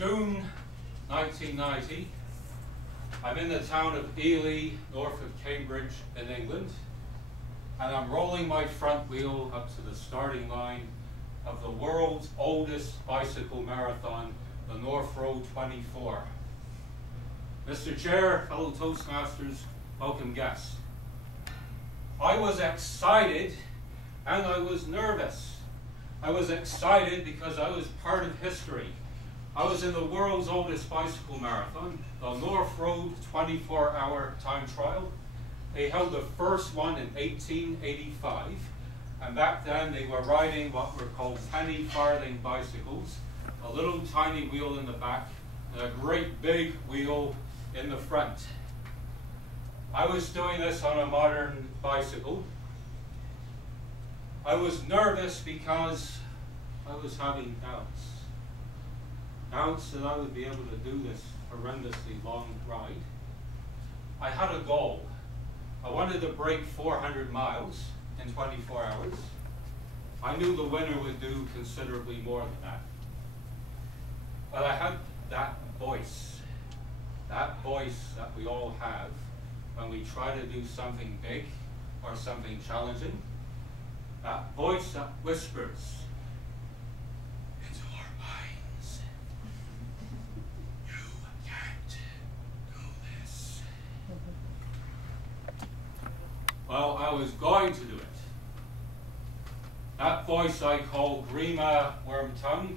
June 1990. I'm in the town of Ely, north of Cambridge in England, and I'm rolling my front wheel up to the starting line of the world's oldest bicycle marathon, the North Road 24. Mr. Chair, fellow Toastmasters, welcome guests. I was excited and I was nervous. I was excited because I was part of history. I was in the world's oldest bicycle marathon, the North Road 24-hour time trial. They held the first one in 1885, and back then they were riding what were called penny farthing bicycles, a little tiny wheel in the back and a great big wheel in the front. I was doing this on a modern bicycle. I was nervous because I was having doubts. Doubts that I would be able to do this horrendously long ride. I had a goal. I wanted to break 400 miles in 24 hours. I knew the winner would do considerably more than that. But I had that voice that we all have when we try to do something big or something challenging. That voice that whispers into our minds, you can't do this. Well, I was going to do it. That voice I call Grima Wormtongue.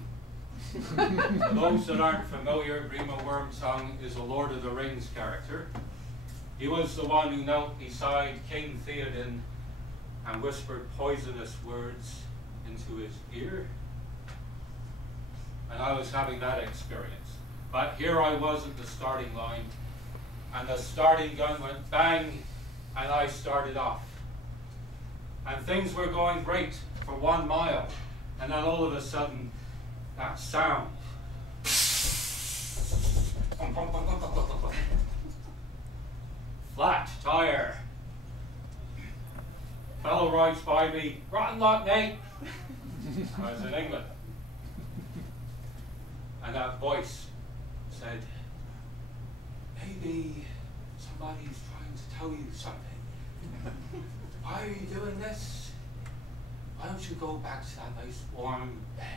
For those that aren't familiar, Grima Wormtongue is a Lord of the Rings character. He was the one who knelt beside King Theoden and whispered poisonous words into his ear. And I was having that experience. But here I was at the starting line, and the starting gun went bang, and I started off. And things were going great for 1 mile, and then all of a sudden, that sound. Flat tire. Fellow rides by me, rotten luck, mate. I was in England. And that voice said, maybe somebody's trying to tell you something. Why are you doing this? Why don't you go back to that nice warm bed?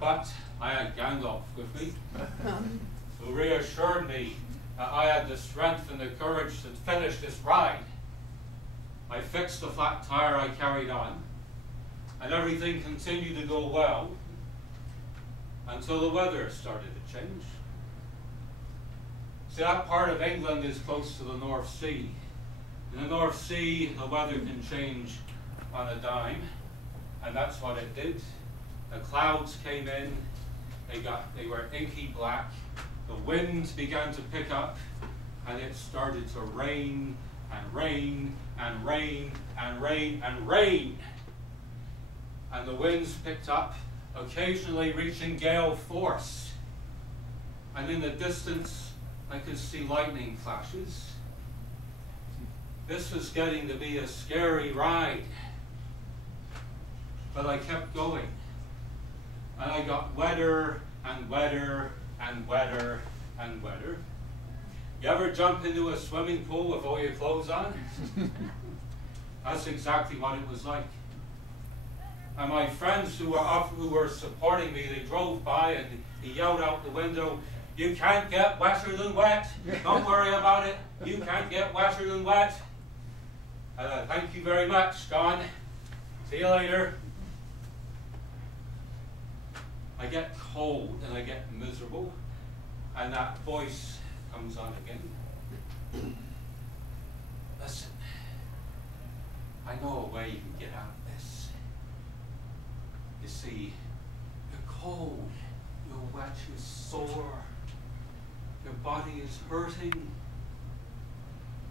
But I had Gandalf with me, who reassured me that I had the strength and the courage to finish this ride. I fixed the flat tire, I carried on, and everything continued to go well until the weather started to change. See, that part of England is close to the North Sea. In the North Sea, the weather can change on a dime, and that's what it did. The clouds came in, they were inky black, the wind began to pick up, and it started to rain and rain and rain and rain and rain. And the winds picked up, occasionally reaching gale force. And in the distance, I could see lightning flashes. This was getting to be a scary ride. But I kept going. And I got wetter and wetter and wetter and wetter. You ever jump into a swimming pool with all your clothes on? That's exactly what it was like. And my friends who were supporting me, they drove by and he yelled out the window, you can't get wetter than wet. Don't worry about it. You can't get wetter than wet. Thank you very much, Don. See you later. I get cold and I get miserable, and that voice comes on again. Listen, I know a way you can get out of this. You see, you're cold, you're wet, you're sore, your body is hurting.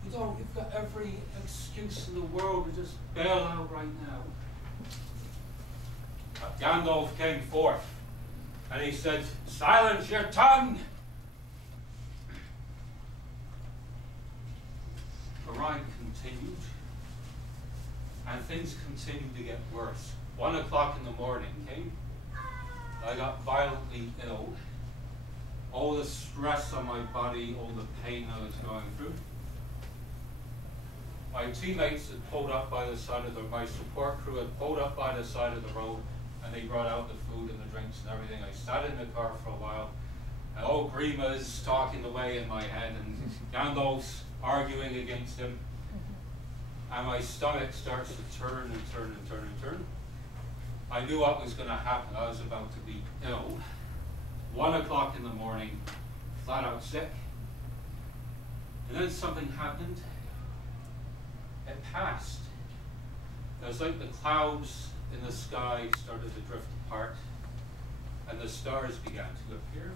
You've got every excuse in the world to just bail out right now. But Gandalf came forth, and he said, silence your tongue! The ride continued, and things continued to get worse. 1 o'clock in the morning came, I got violently ill. All the stress on my body, all the pain I was going through. My teammates had pulled up by the side of my support crew had pulled up by the side of the road, and they brought out the food and the drinks and everything. I sat in the car for a while, and old Grima's talking away in my head, and Gandalf's arguing against him, and my stomach starts to turn and turn and turn and turn. I knew what was going to happen. I was about to be ill. 1 o'clock in the morning, flat out sick. And then something happened. It passed. It was like the clouds in the sky started to drift apart, and the stars began to appear.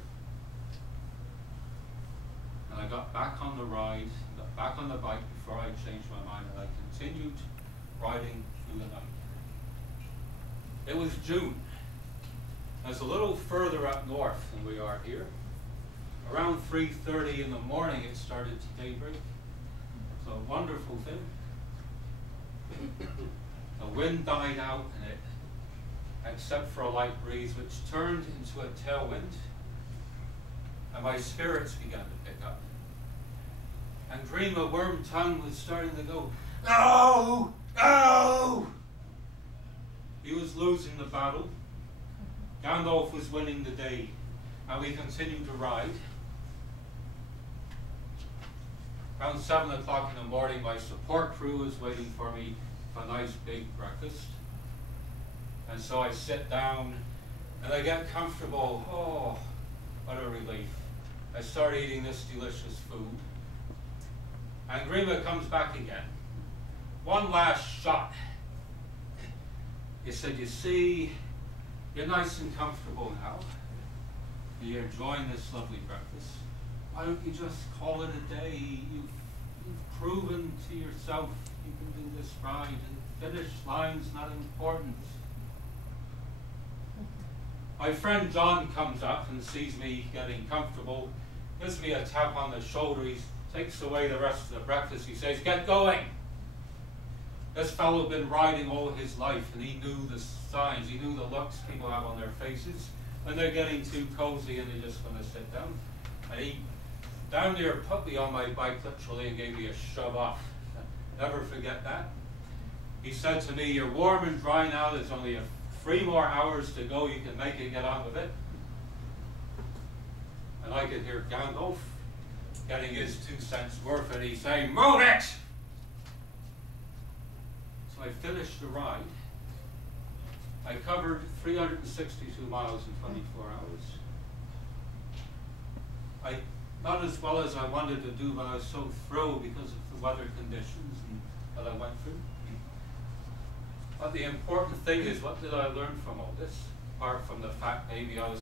And I got back on the ride, got back on the bike before I changed my mind, and I continued riding through the night. It was June. It was a little further up north than we are here. Around 3:30 in the morning it started to daybreak. It's a wonderful thing. The wind died out in it, except for a light breeze which turned into a tailwind, and my spirits began to pick up. And Grima Wormtongue was starting to go, "No! No!" He was losing the battle. Gandalf was winning the day, and we continued to ride. Around 7 o'clock in the morning, my support crew was waiting for me for a nice big breakfast. And so I sit down, and I get comfortable. Oh, what a relief. I start eating this delicious food. And Grima comes back again. One last shot. He said, "You see, you're nice and comfortable now. You're enjoying this lovely breakfast. Why don't you just call it a day? You've proven to yourself you can do this ride, and finish line's not important." My friend John comes up and sees me getting comfortable, gives me a tap on the shoulder. He takes away the rest of the breakfast. He says, "Get going." This fellow had been riding all his life, and he knew the signs. He knew the looks people have on their faces when they're getting too cozy and they just want to sit down. And he down there put me on my bike literally and gave me a shove off. Never forget that. He said to me, "You're warm and dry now. There's only 3 more hours to go. You can make it, get on with it." And I could hear Gandalf getting his 2 cents worth, and he's saying, "Move it!" So I finished the ride. I covered 362 miles in 24 hours. Not as well as I wanted to do, but I was so thrilled because of the weather conditions that I went through. But the important thing is, what did I learn from all this? Apart from the fact maybe I was